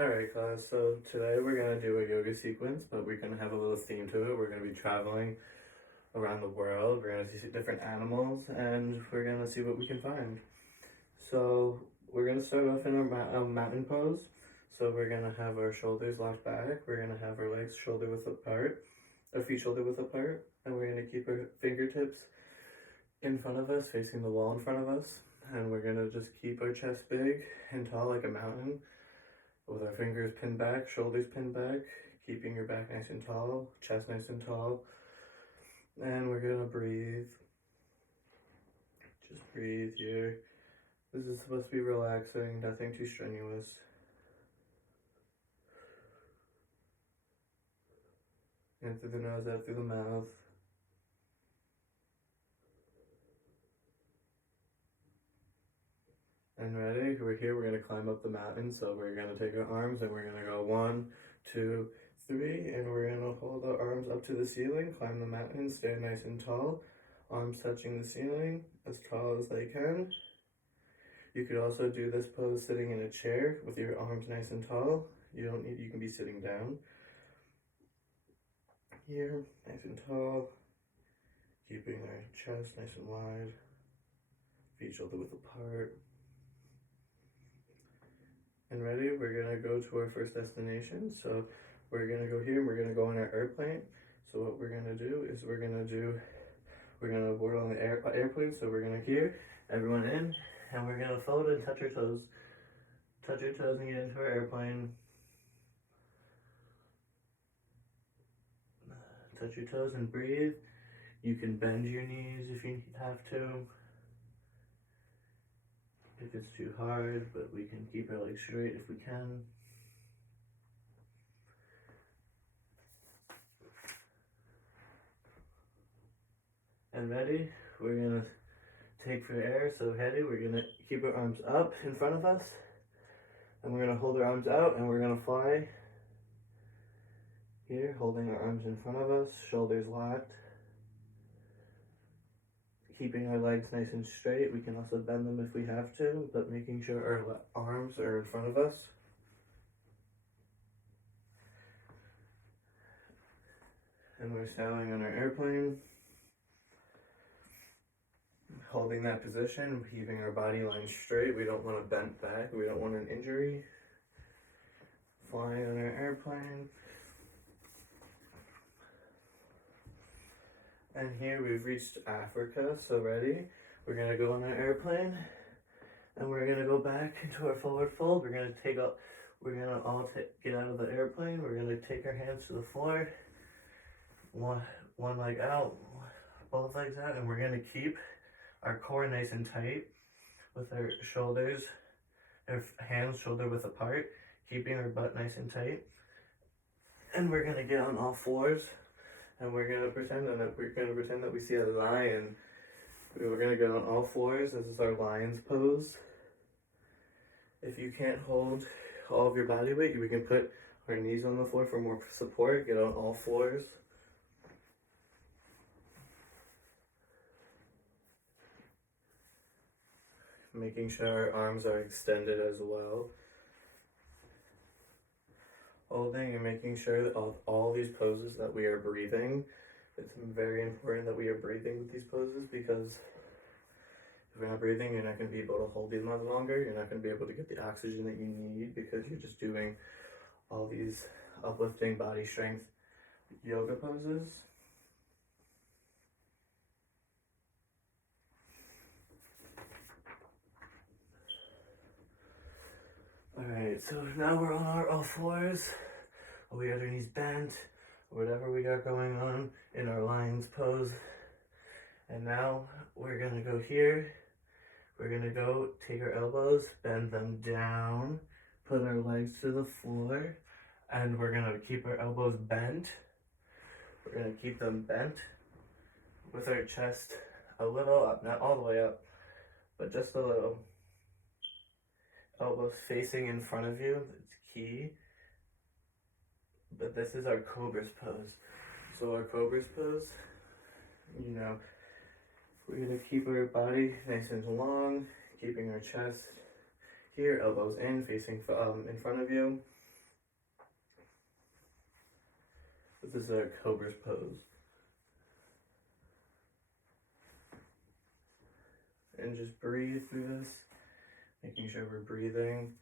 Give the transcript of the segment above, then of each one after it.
Alright class, so today we're going to do a yoga sequence, but we're going to have a little theme to it. We're going to be traveling around the world, we're going to see different animals, and we're going to see what we can find. So we're going to start off in a mountain pose. So we're going to have our shoulders locked back, we're going to have our legs shoulder width apart, our feet shoulder width apart, and we're going to keep our fingertips in front of us, facing the wall in front of us, and we're going to just keep our chest big and tall like a mountain, with our fingers pinned back, shoulders pinned back, keeping your back nice and tall, chest nice and tall. And we're gonna breathe. Just breathe here. This is supposed to be relaxing, nothing too strenuous. In through the nose, out through the mouth. And ready? We're here, we're gonna climb up the mountain. So we're gonna take our arms and we're gonna go 1, 2, 3, and we're gonna hold our arms up to the ceiling, climb the mountain, stand nice and tall, arms touching the ceiling, as tall as they can. You could also do this pose sitting in a chair with your arms nice and tall. You can be sitting down. Here, nice and tall, keeping our chest nice and wide, feet shoulder width apart. And ready, we're gonna go to our first destination. So we're gonna go here and we're gonna go on our airplane. So what we're gonna do is we're gonna board on the airplane. So we're gonna here, everyone in, and we're gonna fold and touch your toes. Touch your toes and get into our airplane. Touch your toes and breathe. You can bend your knees if you have to. If it's too hard, but we can keep our legs straight if we can. And ready? We're gonna take for air, so ready? We're gonna keep our arms up in front of us, and we're gonna hold our arms out, and we're gonna fly. Here, holding our arms in front of us, shoulders locked. Keeping our legs nice and straight. We can also bend them if we have to, but making sure our arms are in front of us. And we're sailing on our airplane. Holding that position, keeping our body line straight. We don't want to bend back. We don't want an injury. Flying on our airplane. And here we've reached Africa, so ready? We're gonna go on our airplane, and we're gonna go back into our forward fold. We're gonna all get out of the airplane. We're gonna take our hands to the floor, one leg out, both legs out, and we're gonna keep our core nice and tight with our shoulders, our hands shoulder width apart, keeping our butt nice and tight. And we're gonna get on all fours. And we're gonna pretend that we see a lion. We're gonna get on all fours. This is our lion's pose. If you can't hold all of your body weight, we can put our knees on the floor for more support. Get on all fours. Making sure our arms are extended as well. Holding and making sure that all these poses that we are breathing. It's very important that we are breathing with these poses, because if you're not breathing, you're not going to be able to hold these much longer. You're not going to be able to get the oxygen that you need, because you're just doing all these uplifting body strength yoga poses. Alright, so now we're on our all fours. We got our knees bent, whatever we got going on in our lion's pose. And now we're gonna go here. We're gonna go take our elbows, bend them down, put our legs to the floor, and we're gonna keep our elbows bent. We're gonna keep them bent with our chest a little up, not all the way up, but just a little. Elbows facing in front of you, it's key. But this is our cobra's pose. So our cobra's pose, we're gonna keep our body nice and long, keeping our chest here, elbows in, facing in front of you. This is our cobra's pose. And just breathe through this, making sure we're breathing.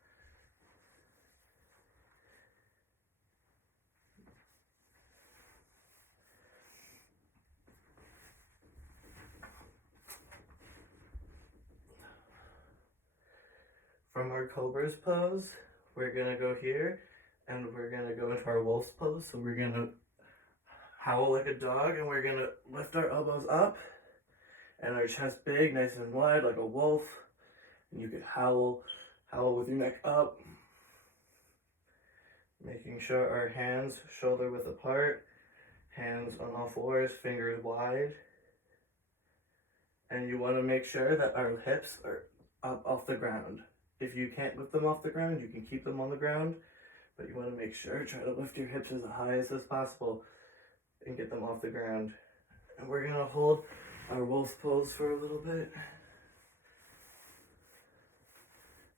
From our cobra's pose, we're gonna go here and we're gonna go into our wolf's pose. So we're gonna howl like a dog and we're gonna lift our elbows up and our chest big, nice and wide like a wolf. And you could howl with your neck up. Making sure our hands shoulder width apart, hands on all fours, fingers wide. And you wanna make sure that our hips are up off the ground. If you can't lift them off the ground, you can keep them on the ground, but you want to make sure, try to lift your hips as high as possible and get them off the ground. And we're going to hold our wolf pose for a little bit.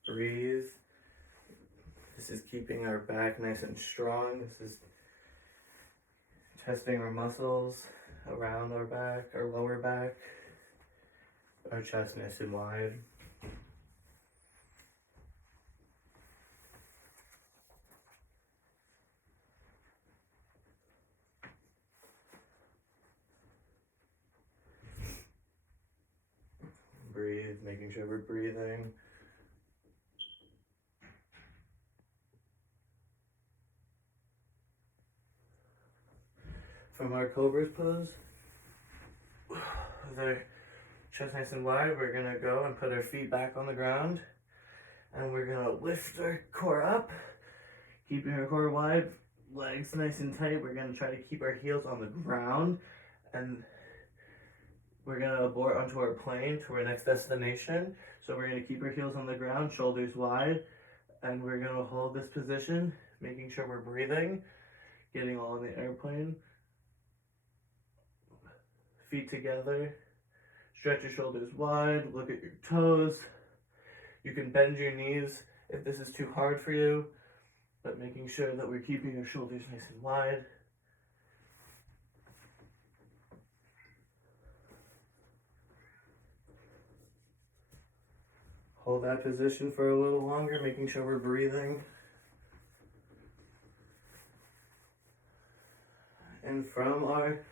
Breathe. This is keeping our back nice and strong. This is testing our muscles around our back, our lower back, our chest nice and wide. Breathe, making sure we're breathing. From our cobra's pose, with our chest nice and wide, we're gonna go and put our feet back on the ground. And we're gonna lift our core up, keeping our core wide, legs nice and tight. We're gonna try to keep our heels on the ground and we're gonna abort onto our plane to our next destination. So we're gonna keep our heels on the ground, shoulders wide, and we're gonna hold this position, making sure we're breathing, getting all in the airplane. Feet together, stretch your shoulders wide, look at your toes. You can bend your knees if this is too hard for you, but making sure that we're keeping our shoulders nice and wide. Hold that position for a little longer, making sure we're breathing. And from our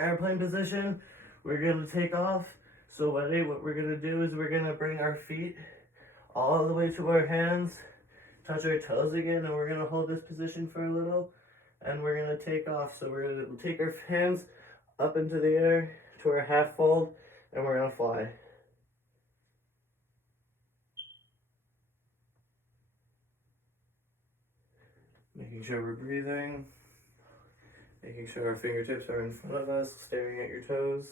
airplane position, we're gonna take off. So what we're gonna do is we're gonna bring our feet all the way to our hands, touch our toes again, and we're gonna hold this position for a little, and we're gonna take off. So we're gonna take our hands up into the air to our half fold, and we're gonna fly. Making sure we're breathing, making sure our fingertips are in front of us, staring at your toes.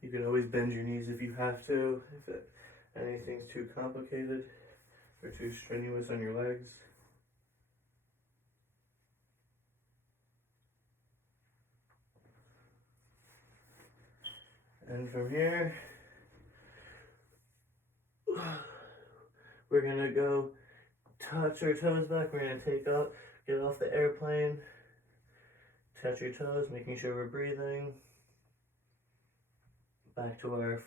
You can always bend your knees if you have to, if anything's too complicated or too strenuous on your legs. And from here, we're gonna go touch our toes back. We're gonna take up, get off the airplane, touch your toes, making sure we're breathing. Back to our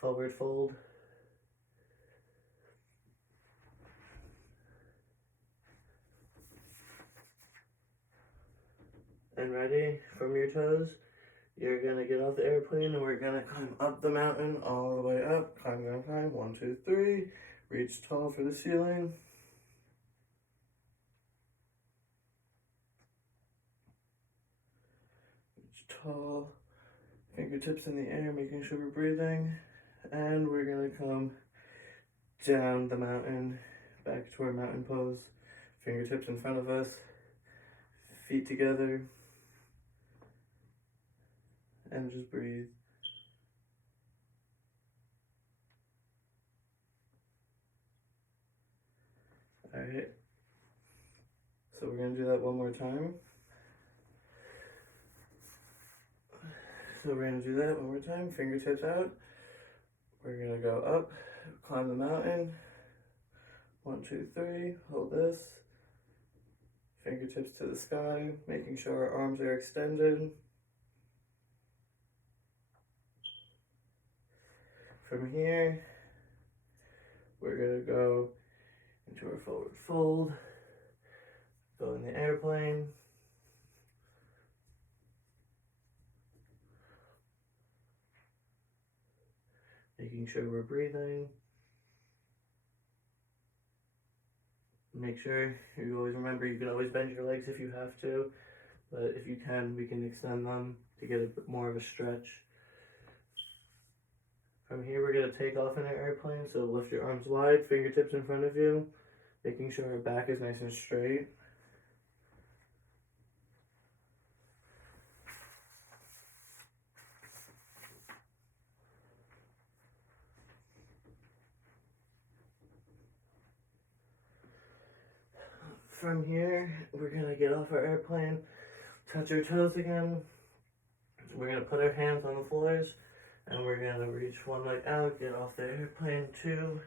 forward fold. And ready, from your toes, you're gonna get off the airplane and we're gonna climb up the mountain, all the way up, climb, 1, 2, 3, reach tall for the ceiling. Reach tall, fingertips in the air, making sure we're breathing. And we're gonna come down the mountain, back to our mountain pose. Fingertips in front of us, feet together. And just breathe. Alright. So we're going to do that one more time. Fingertips out. We're going to go up, climb the mountain, 1, 2, 3. Hold this. Fingertips to the sky, making sure our arms are extended. From here, we're gonna go into our forward fold, go in the airplane. Making sure we're breathing. Make sure you always remember you can always bend your legs if you have to, but if you can, we can extend them to get a bit more of a stretch. From here, we're going to take off in our airplane, so lift your arms wide, fingertips in front of you, making sure our back is nice and straight. From here, we're going to get off our airplane, touch our toes again. We're going to put our hands on the floors, and we're going to reach one leg out, get off the airplane, 2.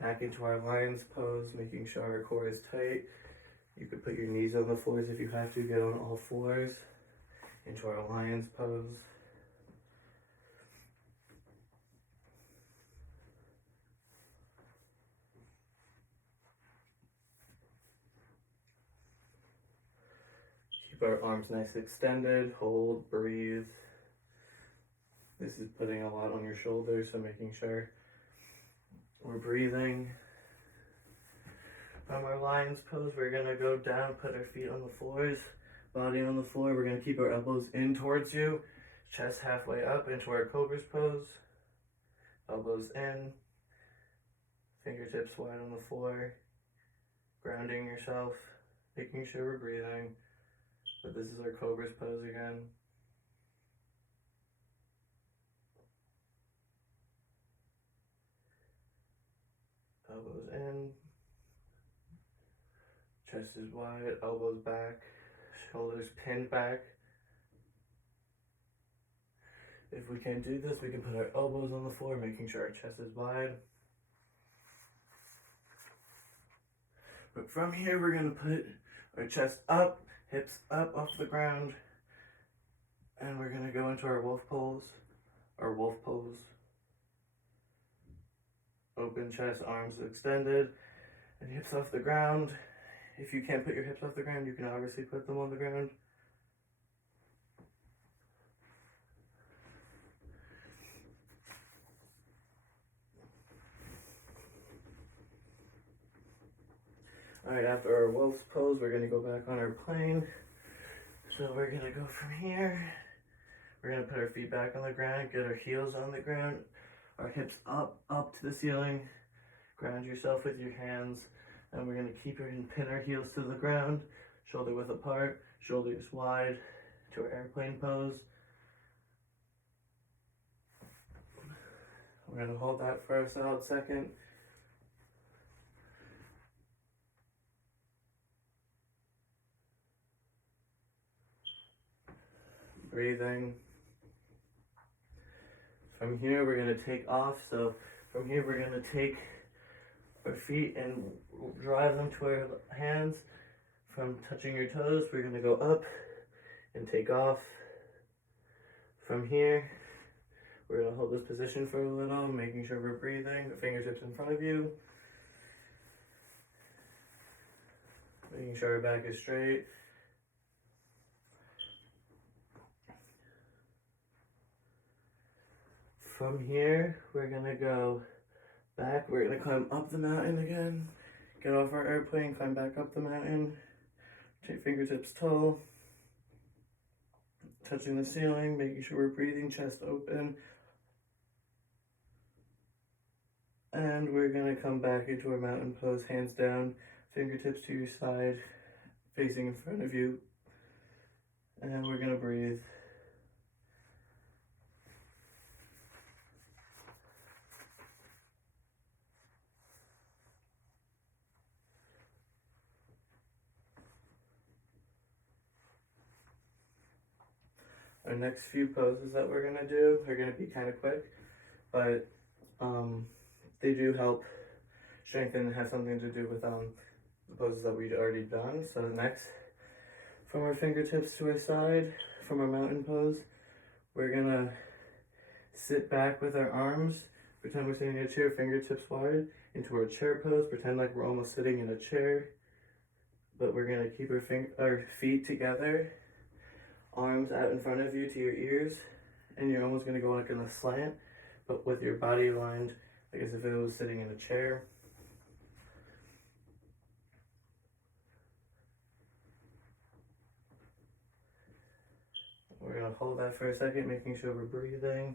Back into our lion's pose, making sure our core is tight. You could put your knees on the floors if you have to, get on all fours. Into our lion's pose. Keep our arms nice extended, hold, breathe. This is putting a lot on your shoulders, so making sure we're breathing. From our lion's pose, we're gonna go down, put our feet on the floors, body on the floor. We're gonna keep our elbows in towards you, chest halfway up into our cobra's pose. Elbows in, fingertips wide on the floor, grounding yourself, making sure we're breathing. But this is our cobra's pose again. Elbows in, chest is wide, elbows back, shoulders pinned back. If we can't do this, we can put our elbows on the floor, making sure our chest is wide. But from here, we're gonna put our chest up, hips up off the ground, and we're gonna go into our wolf pose. Open chest, arms extended, and hips off the ground. If you can't put your hips off the ground, you can obviously put them on the ground. Alright, after our wolf's pose, we're gonna go back on our plane. So we're gonna go from here. We're gonna put our feet back on the ground, get our heels on the ground, our hips up to the ceiling. Ground yourself with your hands, and we're gonna pin our heels to the ground, shoulder width apart, shoulders wide, to our airplane pose. We're gonna hold that for a solid second. Breathing. From here, we're gonna take off. So from here, we're gonna take our feet and drive them to our hands. From touching your toes, we're gonna go up and take off. From here, we're gonna hold this position for a little, making sure we're breathing. The fingertips in front of you. Making sure our back is straight. From here, we're gonna go back. We're gonna climb up the mountain again. Get off our airplane, climb back up the mountain. Take fingertips tall. Touching the ceiling, making sure we're breathing, chest open. And we're gonna come back into our mountain pose, hands down, fingertips to your side, facing in front of you. And we're gonna breathe. Our next few poses that we're gonna do are gonna be kind of quick, but they do help strengthen and have something to do with the poses that we'd already done. So next, from our fingertips to our side, from our mountain pose, we're gonna sit back with our arms, pretend we're sitting in a chair, fingertips wide, into our chair pose, pretend like we're almost sitting in a chair, but we're gonna keep our feet together, arms out in front of you to your ears, and you're almost gonna go like in a slant, but with your body lined like as if it was sitting in a chair. We're gonna hold that for a second, making sure we're breathing.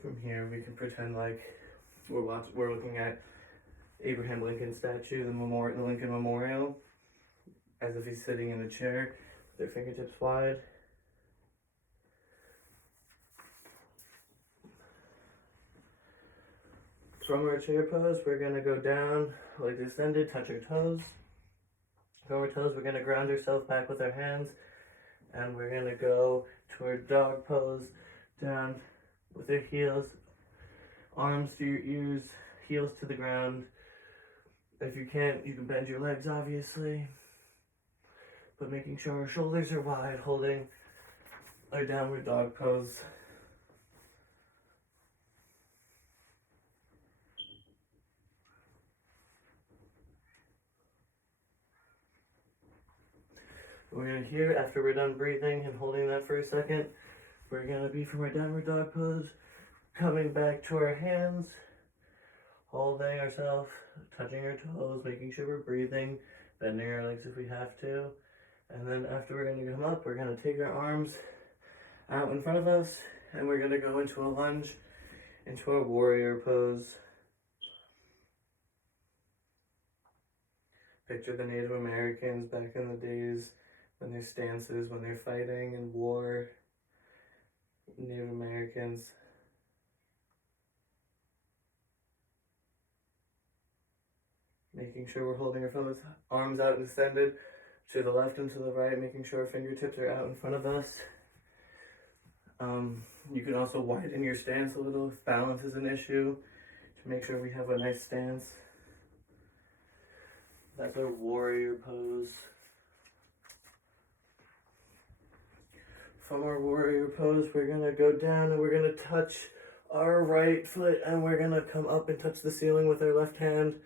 From here, we can pretend like we're looking at Abraham Lincoln statue, the Lincoln Memorial, as if he's sitting in a chair with their fingertips wide. From our chair pose, we're gonna go down, legs extended, touch our toes. From our toes, we're gonna ground ourselves back with our hands, and we're gonna go to our dog pose, down with our heels, arms to your ears, heels to the ground. If you can't, you can bend your legs, obviously, but making sure our shoulders are wide, holding our downward dog pose. We're gonna here, after we're done breathing and holding that for a second, we're gonna be from our downward dog pose, coming back to our hands, holding ourselves, touching our toes, making sure we're breathing, bending our legs if we have to. And then after we're gonna come up, we're gonna take our arms out in front of us, and we're gonna go into a lunge, into a warrior pose. Picture the Native Americans back in the days when their stances, when they're fighting in war. Native Americans. Making sure we're holding our arms out and extended to the left and to the right, making sure our fingertips are out in front of us. You can also widen your stance a little if balance is an issue, to make sure we have a nice stance. That's our warrior pose. From our warrior pose, we're gonna go down and we're gonna touch our right foot, and we're gonna come up and touch the ceiling with our left hand.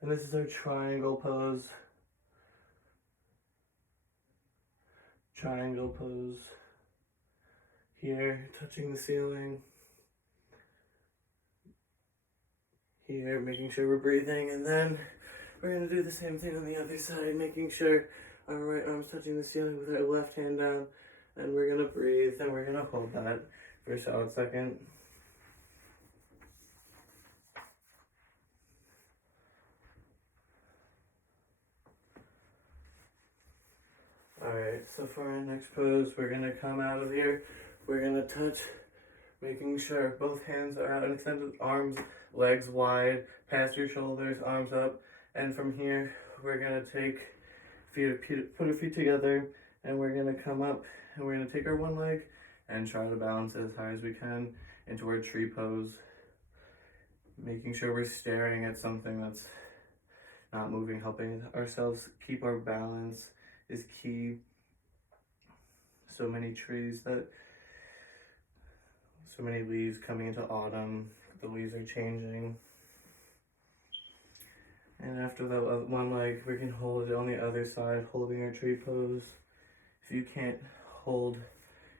And this is our triangle pose. Triangle pose. Here, touching the ceiling. Here, making sure we're breathing, and then we're gonna do the same thing on the other side, making sure our right arm's touching the ceiling with our left hand down, and we're gonna breathe, and we're gonna hold that for a solid second. Alright, so for our next pose, we're gonna come out of here, we're gonna touch, making sure both hands are out and extended, arms, legs wide, past your shoulders, arms up, and from here, we're gonna take, put our feet together, and we're gonna come up, and we're gonna take our one leg, and try to balance it as high as we can into our tree pose, making sure we're staring at something that's not moving, helping ourselves keep our balance is key. So many trees so many leaves coming into autumn, the leaves are changing. And after that one leg, we can hold it on the other side, holding our tree pose. If you can't hold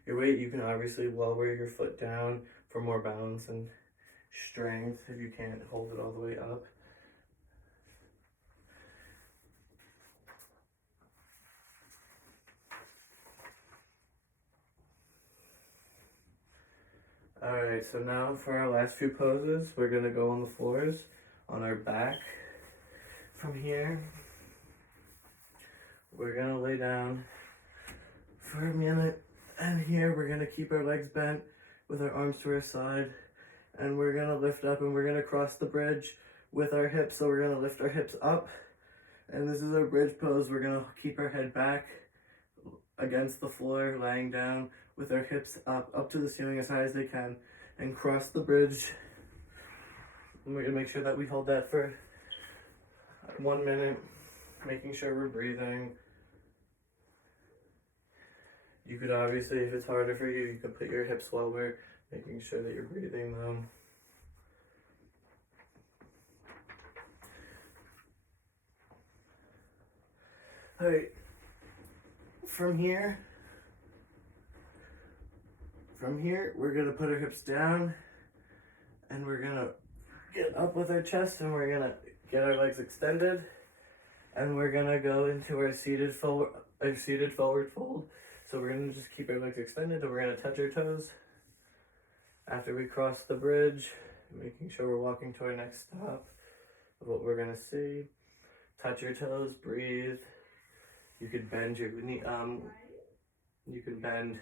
your weight, you can obviously lower your foot down for more balance and strength if you can't hold it all the way up. Alright, so now for our last few poses, we're gonna go on the floors, on our back. From here, we're gonna lay down for a minute, and here we're gonna keep our legs bent with our arms to our side, and we're gonna lift up and we're gonna cross the bridge with our hips, so we're gonna lift our hips up. And this is our bridge pose. We're gonna keep our head back against the floor, lying down with our hips up to the ceiling as high as they can, and cross the bridge. And we're gonna make sure that we hold that for 1 minute, making sure we're breathing. You could obviously, if it's harder for you, you can put your hips lower, making sure that you're breathing them. Alright, from here, we're gonna put our hips down, and we're gonna get up with our chest, and we're gonna get our legs extended, and we're gonna go into our seated forward fold. So we're gonna just keep our legs extended, and we're gonna touch our toes after we cross the bridge, making sure we're walking to our next stop of what we're gonna see. Touch your toes, breathe. You could bend your knee, you can bend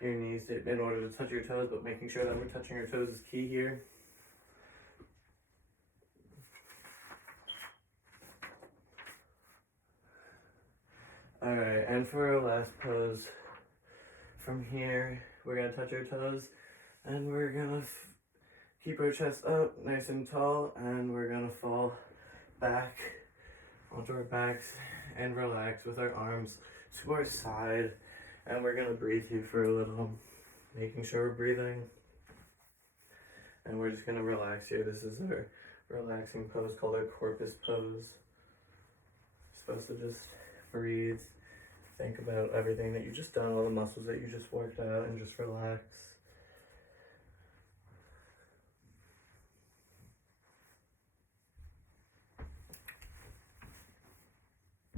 your knees in order to touch your toes, but making sure that we're touching our toes is key here. Alright, and for our last pose, from here, we're gonna touch our toes, and we're gonna keep our chest up nice and tall, and we're gonna fall back onto our backs and relax with our arms to our side. And we're gonna breathe here for a little, making sure we're breathing. And we're just gonna relax here. This is our relaxing pose called our corpus pose. You're supposed to just breathe, think about everything that you just done, all the muscles that you just worked out, and just relax.